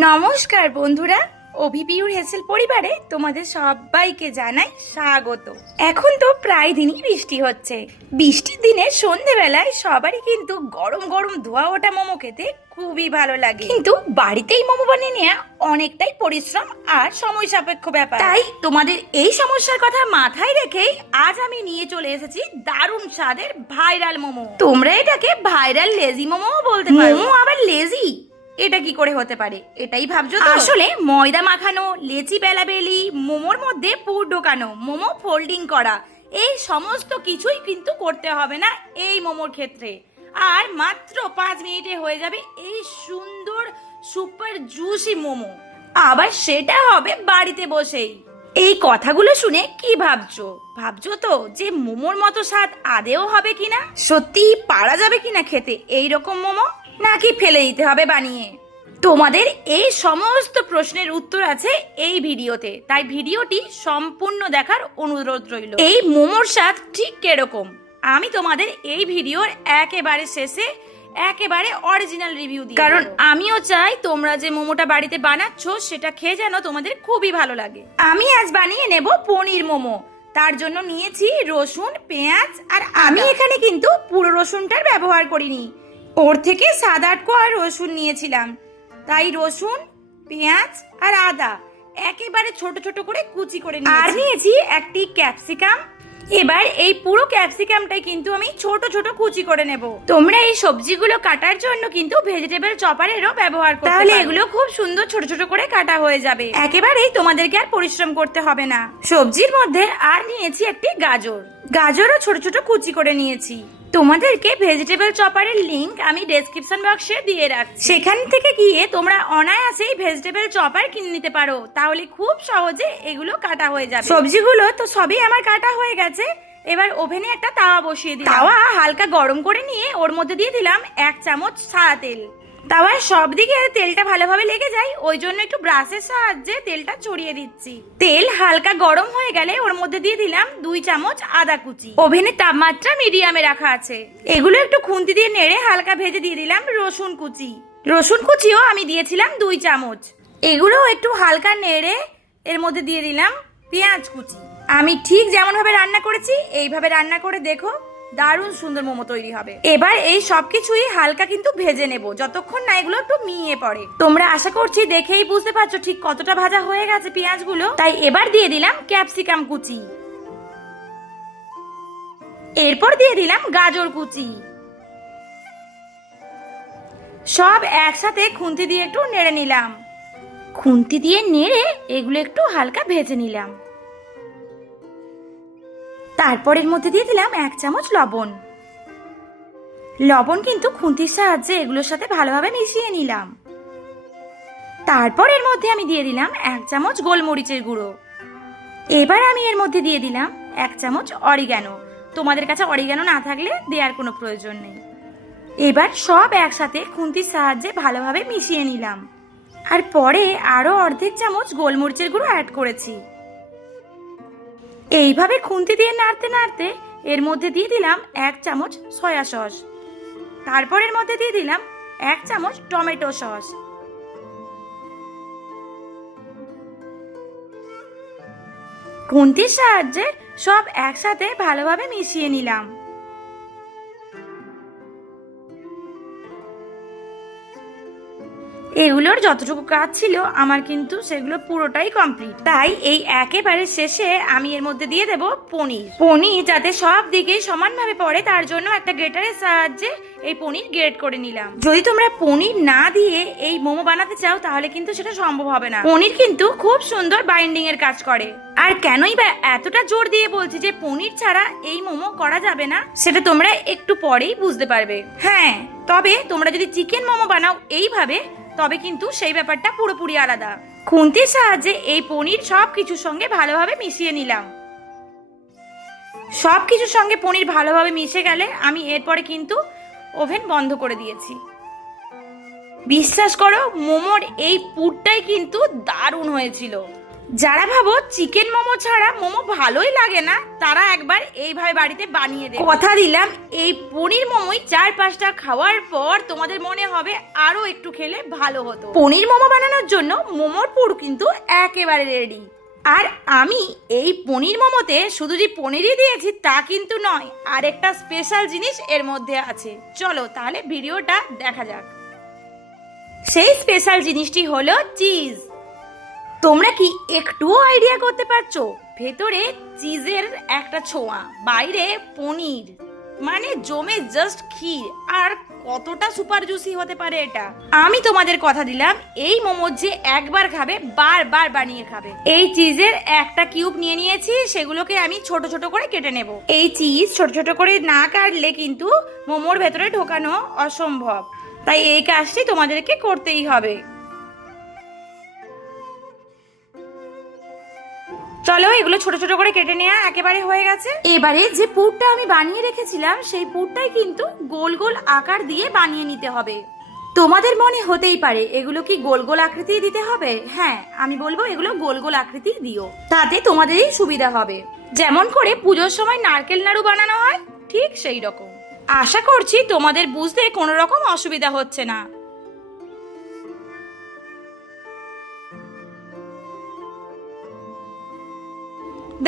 নমস্কার বন্ধুরা, অভিপিউর হেসেল পরিবারে তোমাদের সবাইকে জানাই স্বাগত। এখন তো প্রায় দিনই বৃষ্টি হচ্ছে। বৃষ্টির দিনে সন্ধেবেলায় সবারই কিন্তু গরম গরম ধোয়া ওঠা মোমো খেতে খুবই ভালো লাগে, কিন্তু বাড়িতেই মোমো বানিয়ে নেওয়া অনেকটাই পরিশ্রম আর সময় সাপেক্ষ ব্যাপার। তাই তোমাদের এই সমস্যার কথা মাথায় রেখেই আজ আমি নিয়ে চলে এসেছি দারুণ স্বাদের ভাইরাল মোমো। তোমরা এটাকে ভাইরাল লেজি মোমো বলতে পারো। মোমো আবার লেজি, এটা কি করে হতে পারে এটাই ভাবছো তো? আসলে ময়দা মাখানো, লেচি বেলাবেলি, মোমোর মধ্যে পুর ঢোকানো, মোমো ফোল্ডিং করা, এই সমস্ত কিছুই কিন্তু করতে হবে না এই মোমোর ক্ষেত্রে। আর মাত্র 5 মিনিটে হয়ে যাবে এই সুন্দর সুপার জুসি মোমো, আবার সেটা হবে বাড়িতে বসেই। এই কথাগুলো শুনে কি ভাবছো তো যে মোমোর মতো স্বাদ আদেও হবে কিনা, সত্যি পারা যাবে কিনা খেতে এই রকম মোমো, নাকি ফেলে দিতে হবে বানিয়ে? তোমাদের এই সমস্ত প্রশ্নের উত্তর আছে এই ভিডিওতে, তাই ভিডিওটি সম্পূর্ণ দেখার অনুরোধ রইল। এই মোমোর স্বাদ ঠিক কিরকম আমি তোমাদের এই ভিডিওর একেবারে শেষে একেবারে অরিজিনাল রিভিউ দিই, কারণ আমিও চাই তোমরা যে মোমোটা বাড়িতে বানাচ্ছ সেটা খেয়ে যেন তোমাদের খুবই ভালো লাগে। আমি আজ বানিয়ে নেব পনির মোমো। তার জন্য নিয়েছি রসুন, পেঁয়াজ আর আমি এখানে কিন্তু পুরো রসুনটার ব্যবহার করিনি, ওর থেকে 7-8 কোয়া রসুন নিয়েছিলাম। তাই রসুন, পেঁয়াজ আর আদা একেবারে ছোট ছোট করে কুচি করে নিয়েছি। আর নিয়েছি একটি ক্যাপসিকাম। এবার এই পুরো ক্যাপসিকামটাই কিন্তু আমি ছোট ছোট কুচি করে নেব। তোমরা এই সবজিগুলো কাটার জন্য কিন্তু ভেজিটেবল চপারেরও ব্যবহার করতে পারো, তাহলে এগুলো খুব সুন্দর ছোট ছোট করে কাটা হয়ে যাবে, একেবারেই তোমাদেরকে আর পরিশ্রম করতে হবে না। সবজির মধ্যে আর নিয়েছি একটি গাজরও ছোট ছোট কুচি করে নিয়েছি। তোমাদেরকে ভেজিটেবল চপারের লিংক আমি ডেসক্রিপশন বক্সে দিয়ে রাখছি, সেখান থেকে গিয়ে তোমরা অনায়াসেই ভেজিটেবল চপার কিনে নিতে পারো, তাহলে খুব সহজে এগুলো কাটা হয়ে যাবে। সবজিগুলো তো সবই আমার কাটা হয়ে গেছে। এবার ওভেনে একটা তাওয়া বসিয়ে দিলাম। তাওয়া হালকা গরম করে নিয়ে ওর মধ্যে দিয়ে দিলাম 1 চামচ সাদা তেল। তাওয়ার সব দিকে তেলটা ভালোভাবে লেগে যায়, ওই জন্য একটু ব্রাশের সাহায্যে তেলটা ছড়িয়ে দিচ্ছি। তেল হালকা গরম হয়ে গেলে ওর মধ্যে দিয়ে দিলাম 2 চামচ আদা কুচি। ওভেনের তাপমাত্রা মিডিয়ামে রাখা আছে। এগুলো একটু খুন্তি দিয়ে নেড়ে হালকা ভেজে দিয়ে দিলাম রসুন কুচিও আমি দিয়েছিলাম 2 চামচ। এগুলো একটু হালকা নেড়ে এর মধ্যে দিয়ে দিলাম পেঁয়াজ কুচি। আমি ঠিক যেমন ভাবে রান্না করেছি এইভাবে রান্না করে দেখো, দারুণ সুন্দর মোমো তৈরি হবে। এবার এই সবকিছুই হালকা কিন্তু ভেজে নেব, যতক্ষণ না এগুলো একটু মিয়ে পড়ে। তোমরা আশা করছি দেখেই বুঝতে পারছো ঠিক কতটা ভাজা হয়ে গেছে পেঁয়াজগুলো। তাই এবার দিয়ে দিলাম ক্যাপসিকাম কুচি, এরপর দিয়ে দিলাম গাজর কুচি। সব একসাথে খুন্তি দিয়ে একটু নেড়ে নিলাম। খুন্তি দিয়ে নেড়ে এগুলো একটু হালকা ভেজে নিলাম। তারপর এর মধ্যে দিয়ে দিলাম 1 চামচ লবণ কিন্তু খুন্তির সাহায্যে এগুলোর সাথে ভালোভাবে মিশিয়ে নিলাম। তারপর এর মধ্যে আমি দিয়ে দিলাম 1 চামচ গোলমরিচের গুঁড়ো। এবার আমি এর মধ্যে দিয়ে দিলাম 1 চামচ অরিগানো। তোমাদের কাছে অরিগানো না থাকলে দেওয়ার কোনো প্রয়োজন নেই। এবার সব একসাথে খুন্তির সাহায্যে ভালোভাবে মিশিয়ে নিলাম। আর পরে আরো অর্ধেক চামচ গোলমরিচের গুঁড়ো অ্যাড করেছি। এইভাবে খুন্তি দিয়ে নাড়তে নাড়তে এর মধ্যে দিয়ে দিলাম 1 চামচ সয়া সস। তারপর এর মধ্যে দিয়ে দিলাম 1 চামচ টমেটো সস। খুন্তির সাহায্যে সব একসাথে ভালোভাবে মিশিয়ে নিলাম। এগুলোর যতটুকু কাজ ছিল আমার কিন্তু সেগুলো পুরোটাই কমপ্লিট। তাই এই একেবারে শেষে আমি এর মধ্যে দিয়ে দেব পনির যাতে সব দিকে সমানভাবে পড়ে, তার জন্য একটা গ্রেটারের সাহায্যে এই পনির গ্রেট করে নিলাম। যদি তোমরা পনির না দিয়ে এই মোমো বানাতে চাও তাহলে কিন্তু সেটা সম্ভব হবে না। পনির কিন্তু খুব সুন্দর বাইন্ডিং এর কাজ করে। আর কেনই বা এতটা জোর দিয়ে বলছি যে পনির ছাড়া এই মোমো করা যাবে না, সেটা তোমরা একটু পরেই বুঝতে পারবে। হ্যাঁ, তবে তোমরা যদি চিকেন মোমো বানাও এইভাবে, তবে কিন্তু সেই ব্যাপারটা পুরোপুরি আলাদা। খুন্তির সাহায্যে এই পনির সবকিছুর সঙ্গে ভালোভাবে মিশিয়ে নিলাম। সবকিছুর সঙ্গে পনির ভালোভাবে মিশে গেলে আমি এরপরে কিন্তু ওভেন বন্ধ করে দিয়েছি। বিশ্বাস করো মোমোর এই পুরটাই কিন্তু দারুণ হয়েছিল। যারা ভাবো চিকেন মোমো ছাড়া মোমো ভালোই লাগে না, তারা একবার এইভাবে বাড়িতে বানিয়ে দেবে। কথা দিলাম এই পনির মোমোই 4-5টা খাওয়ার পর তোমাদের মনে হবে আরো একটু খেলে ভালো হতো। পনির মোমো বানানোর জন্য মোমোর পুর কিন্তু একেবারে রেডি। আর আমি এই পনির মোমোতে শুধু যে পনিরই দিয়েছি তা কিন্তু নয়, আর একটা স্পেশাল জিনিস এর মধ্যে আছে। চলো তাহলে ভিডিওটা দেখা যাক। সেই স্পেশাল জিনিসটি হলো চিজ। তোমরা কি একটুও আইডিয়া করতে পারছো? ভেতরে চিজের একটা ছোঁয়া, বাইরে পনির, মানে জমে জাস্ট ক্ষীর। আর কতটা সুপার জুসি হতে পারে এটা। আমি তোমাদের কথা দিলাম এই মোমো যে একবার খাবে বারবার বানিয়ে খাবে। এই চিজের একটা কিউব নিয়ে নিয়েছি, সেগুলোকে আমি ছোট ছোট করে কেটে নেব। এই চিজ ছোট ছোট করে না কাটলে কিন্তু মোমোর ভেতরে ঢোকানো অসম্ভব, তাই এই কাজটি তোমাদেরকে করতেই হবে। চলো এগুলো ছোট ছোট করে কেটে নেওয়া একেবারে হয়ে গেছে। এবারে যে পুরটা আমি বানিয়ে রেখেছিলাম সেই পুরটাই কিন্তু গোল গোল আকার দিয়ে বানিয়ে নিতে হবে। তোমাদের মনে হতেই পারে এগুলো কি গোল গোল আকৃতি দিতে হবে? হ্যাঁ, আমি বলবো এগুলো গোল গোল আকৃতি দিও, তাতে তোমাদেরই সুবিধা হবে। যেমন করে পুজোর সময় নারকেল নাড়ু বানানো হয় ঠিক সেই রকম। আশা করছি তোমাদের বুঝতে কোনো রকম অসুবিধা হচ্ছে না।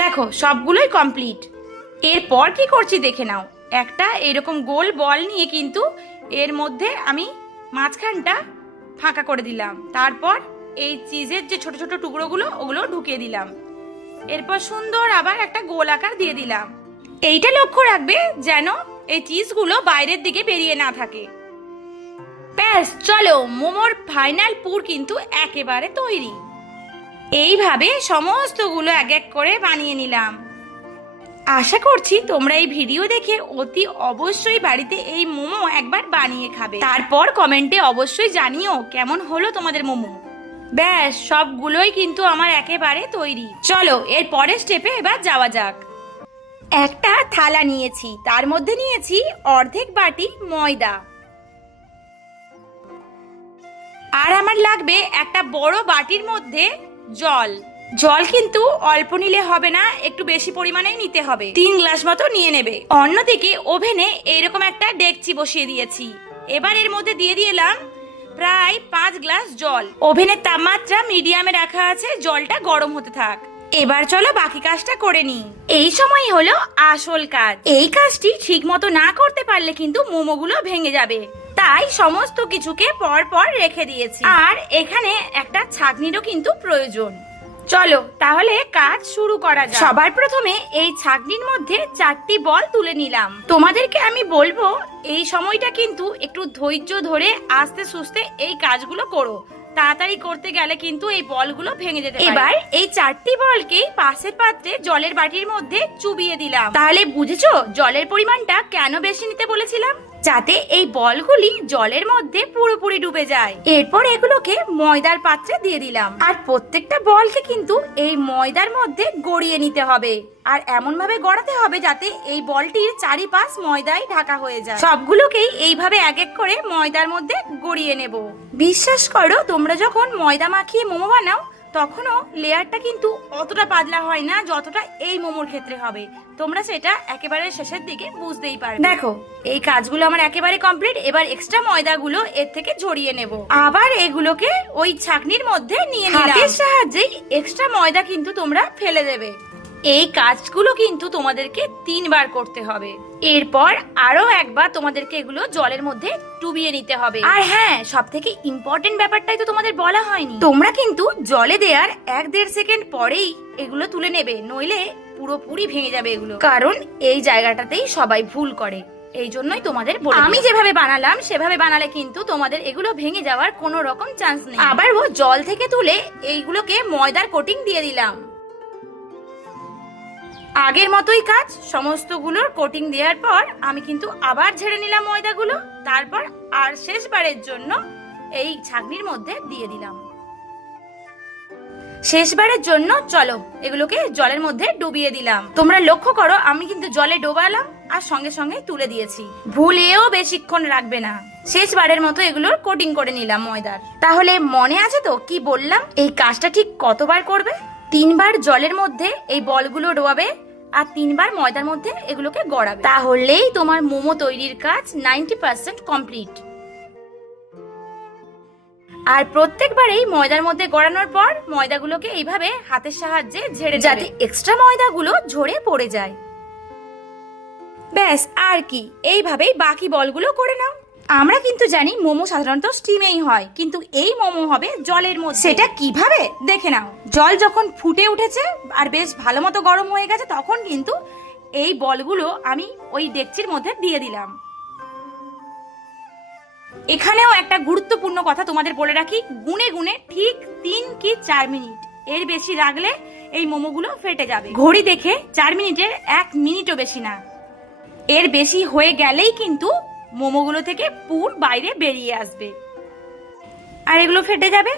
দেখো সবগুলোই কমপ্লিট। এরপর কি করছি দেখে নাও। একটা এরকম গোল বল নিয়ে কিন্তু এর মধ্যে আমি মাঝখানটা ফাঁকা করে দিলাম। তারপর এই চিজের যে ছোট ছোট টুকরোগুলো ওগুলো ঢুকিয়ে দিলাম। এরপর সুন্দর আবার একটা গোল আকার দিয়ে দিলাম। এইটা লক্ষ্য রাখবে যেন এই চিজগুলো বাইরের দিকে বেরিয়ে না থাকে। ব্যাস, চলো মোমোর ফাইনাল পুর কিন্তু একেবারে তৈরি। এইভাবে সমস্তগুলো এক এক করে বানিয়ে নিলাম। আশা করছি তোমরা এই ভিডিও দেখে অতি অবশ্যই বাড়িতে এই মোমো একবার বানিয়ে খাবে। তারপর কমেন্টে অবশ্যই জানিও কেমন হলো তোমাদের মোমো। ব্যাস, সবগুলোই কিন্তু আমার একেবারে তৈরি। চলো এর পরের স্টেপে এবার যাওয়া যাক। একটা থালা নিয়েছি, তার মধ্যে নিয়েছি অর্ধেক বাটি ময়দা। আর আমার লাগবে একটা বড় বাটির মধ্যে জল। জল কিন্তু অল্প নিলে হবে না, একটু বেশি পরিমাণেই নিতে হবে। 3 গ্লাস মতো নিয়ে নেবে। অন্যদিকে ওভেনে এইরকম একটা ডেকচি বসিয়ে দিয়েছি। এবার এর মধ্যে দিয়ে দিলাম প্রায় 5 গ্লাস জল। ওভেনের তাপমাত্রা মিডিয়ামে রাখা আছে, জলটা গরম হতে থাক। এবার চলো বাকি কাজটা করে নিই। এই সময় হলো আসল কাজ। এই কাজটি ঠিক মতো না করতে পারলে কিন্তু মোমোগুলো ভেঙে যাবে, তাই সমস্ত কিছুকে পর পর রেখে দিয়েছি। আর এখানে একটা ছাঁকনিরও কিন্তু প্রয়োজন। চলো তাহলে কাজ শুরু করা যাক। সবার প্রথমে এই ছাঁকনির মধ্যে 4টি বল তুলে নিলাম। তোমাদেরকে আমি বলবো এই সময়টা কিন্তু একটু ধৈর্য ধরে আস্তে সুস্তে এই কাজগুলো করো। তাড়াতাড়ি করতে গেলে কিন্তু এই বলগুলো ভেঙে যেতে পারে। এবার এই 4টি বলকে পাশের পাত্রে জলের বাটির মধ্যে চুবিয়ে দিলাম। তাহলে বুঝেছো জলের পরিমাণটা কেন বেশি নিতে বলেছিলাম? যাতে এই বলগুলি জলের মধ্যে পুরোপুরি ডুবে যায়। এরপর এগুলোকে ময়দার পাত্রে দিয়ে দিলাম। আর প্রত্যেকটা বলকে কিন্তু এই ময়দার মধ্যে গড়িয়ে নিতে হবে। আর এমন ভাবে গড়াতে হবে যাতে এই বলটির চারিপাশ ময়দায় ঢাকা হয়ে যায়। সবগুলোকেই এইভাবে এক এক করে ময়দার মধ্যে গড়িয়ে নেব। বিশ্বাস করো তোমরা যখন ময়দা মাখিয়ে মোমো বানাও তখনও লেয়ারটা কিন্তু অতটা পাতলা হয় না যতটা এই মোমোর ক্ষেত্রে হবে। তোমরা সেটা একেবারে শেষের দিকে বুঝতেই পারবে। দেখো এই কাজগুলো আমার একেবারে কমপ্লিট। এবার এক্সট্রা ময়দাগুলো এর থেকে ঝরিয়ে নেব। আবার এগুলোকে ওই ছাঁকনির মধ্যে নিয়ে নিলাম। হাতের সাহায্যে এক্সট্রা ময়দা কিন্তু তোমরা ফেলে দেবে। এই কাজগুলো কিন্তু তোমাদেরকে 3 বার করতে হবে। এরপর আরো একবার তোমাদেরকে এগুলো জলের মধ্যে ডুবিয়ে নিতে হবে। আর হ্যাঁ, সব থেকে ইম্পর্টেন্ট ব্যাপারটাই তো তোমাদের বলা হয়নি। তোমরা কিন্তু জলে দেওয়ার 1-1.5 সেকেন্ড পরেই এগুলো তুলে নেবে, নইলে পুরোপুরি ভেঙে যাবে এগুলো। কারণ এই জায়গাটাতেই সবাই ভুল করে, এই জন্যই তোমাদের বলি। আমি যেভাবে বানালাম সেভাবে বানালে কিন্তু তোমাদের এগুলো ভেঙে যাওয়ার কোনো রকম চান্স নেই। আবার জল থেকে তুলে এইগুলোকে ময়দার কোটিং দিয়ে দিলাম। আগের মতোই কাজ, সমস্তগুলোর কোটিং দেওয়ার পর আমি কিন্তু আবার ঝেড়ে নিলাম ময়দাগুলো। তারপর আর শেষবারের জন্য এই ছাঁকনির মধ্যে দিয়ে দিলাম। শেষবারের জন্য চলো এগুলোকে জলের মধ্যে ডুবিয়ে দিলাম। তোমরা লক্ষ্য করো আমি কিন্তু জলে ডোবালাম আর সঙ্গে সঙ্গে তুলে দিয়েছি। ভুলেও বেশিক্ষণ রাখবে না। শেষবারের মতো এগুলোর কোটিং করে নিলাম ময়দার। তাহলে মনে আছে তো কি বললাম? এই কাজটা ঠিক কতবার করবে? 3বার জলের মধ্যে এই বলগুলো ডোবাবে আর 3বার ময়দার মধ্যে এগুলোকে গড়াবে, তাহলেই তোমার মোমো তৈরির কাজ 90% কমপ্লিট। আর প্রত্যেকবারেই ময়দার মধ্যে গড়ানোর পর ময়দাগুলোকে এইভাবে হাতের সাহায্যে ঝেড়ে যাতে এক্সট্রা ময়দাগুলো ঝরে পড়ে যায়। ব্যাস আর কি, এইভাবেই বাকি বলগুলো করে নাও। আমরা কিন্তু জানি মোমো সাধারণত স্টিমেই হয়, কিন্তু এই মোমো হবে জলের মধ্যে। সেটা কিভাবে দেখে নাও। জল যখন ফুটে উঠেছে আর বেশ ভালো মতো গরম হয়ে গেছে, তখন কিন্তু এই বলগুলো আমি ওই ডেকচির মধ্যে দিয়ে দিলাম। এখানেও একটা গুরুত্বপূর্ণ কথা তোমাদের বলে রাখি, গুনে গুনে ঠিক 3 কি 4 মিনিট, এর বেশি রাখলে এই মোমোগুলো ফেটে যাবে। ঘড়ি দেখে 4 মিনিটের 1 মিনিটও বেশি না, এর বেশি হয়ে গেলেই কিন্তু মোমোগুলো থেকে পুর বাইরে বেরিয়ে আসবে আর এগুলো ফেটে যাবে।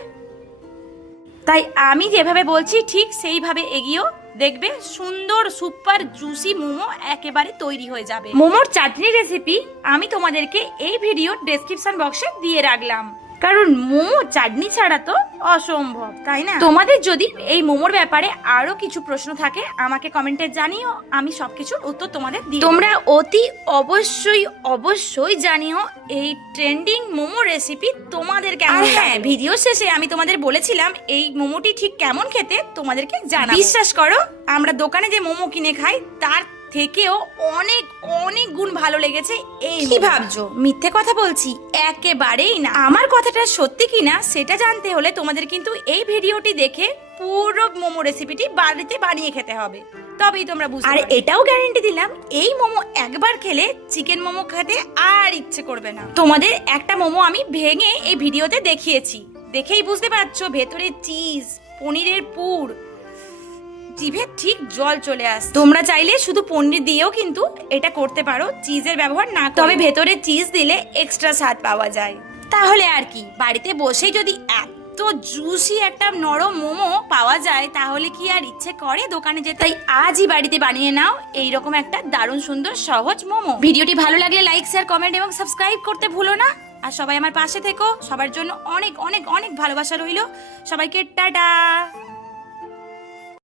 তাই আমি যেভাবে বলছি ঠিক সেইভাবে এগিয়েও দেখবে সুন্দর সুপার জুসি মোমো একেবারে তৈরি হয়ে যাবে। মোমোর চাটনি রেসিপি আমি তোমাদেরকে এই ভিডিওর ডেসক্রিপশন বক্সে দিয়ে রাখলাম, কারণ মোমো চাটনি ছাড়া তো অসম্ভব, তাই না? তোমাদের যদি এই মোমোর ব্যাপারে আরো কিছু প্রশ্ন থাকে আমাকে কমেন্টে জানিও, আমি সবকিছুর উত্তর তোমাদের দিই। তোমরা অতি অবশ্যই অবশ্যই জানিও এই ট্রেন্ডিং মোমো রেসিপি তোমাদের কেমন। হ্যাঁ, ভিডিও শেষে আমি তোমাদের বলেছিলাম এই মোমোটি ঠিক কেমন খেতে তোমাদেরকে জানাবো। বিশ্বাস করো, আমরা দোকানে যে মোমো কিনে খাই তার থেকেও অনেক অনেক গুণ ভালো লেগেছে। এই কি ভাবছো মিথ্যে কথা বলছি? একেবারেই না। আমার কথাটা সত্যি কিনা সেটা জানতে হলে তোমাদের কিন্তু এই ভিডিওটি দেখে পুরো মোমো রেসিপিটি বাড়িতে বানিয়ে খেতে হবে, তবেই তোমরা বুঝতে। আর এটাও গ্যারান্টি দিলাম, এই মোমো একবার খেলে চিকেন মোমো খেতে আর ইচ্ছে করবে না। তোমাদের একটা মোমো আমি ভেঙে এই ভিডিওতে দেখিয়েছি, দেখেই বুঝতে পারছো ভেতরে চিজ, পনিরের পুর, জিভে ঠিক জল চলে আসে। তোমরা চাইলে শুধু পনির দিয়েও কিন্তু এটা করতে পারো, চিজের ব্যবহার না করে। তবে ভেতরে চিজ দিলে এক্সট্রা স্বাদ পাওয়া যায়। তাহলে আর কি, বাড়িতে বসেই যদি এত জুসি একটা নরম মোমো পাওয়া যায় তাহলে কি আর ইচ্ছে করে দোকানে যেতে? তাই আজই বাড়িতে বানিয়ে নাও এইরকম একটা দারুণ সুন্দর সহজ মোমো। ভিডিওটি ভালো লাগলে লাইক, শেয়ার, কমেন্ট এবং সাবস্ক্রাইব করতে ভুলো না। আর সবাই আমার পাশে থেকো, সবার জন্য অনেক অনেক অনেক ভালোবাসা রইলো। সবাইকে টাটা।